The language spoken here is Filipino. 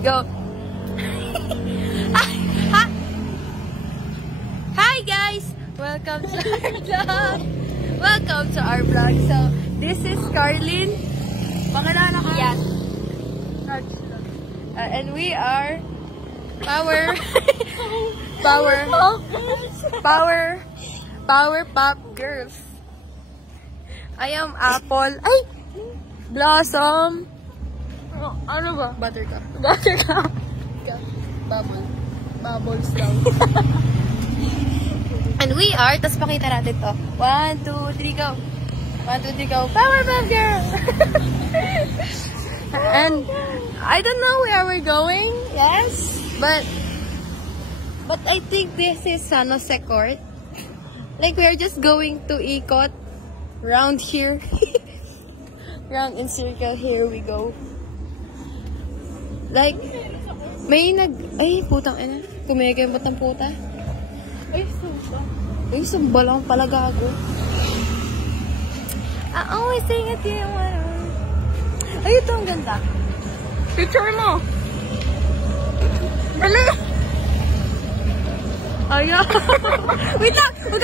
go. Hi guys! Welcome to our vlog. Welcome to our vlog. So, this is Carlin. Pakilala ka? Yes. And we are Power Pop Girls. I am Apple. Ay! Blossom. Ano ba? Buttercup. Bubbles lang. And we are, tas pakita natin to. 1, 2, 3, go. 1, 2, 3, go. Powerpuff Girl! And I don't know where we're going. Yes. But I think this is San Jose Court. Like we're just going to ikot round here. Round in circle. Here we go. Like, may ay, putang ina. Kumikimot ng puta. Ay, sumba. Ay, sumba lang pala gago. I always sing it to you. Ay, ito ang ganda. Picture mo. Dali! Ayaw. Wait lang! Huwag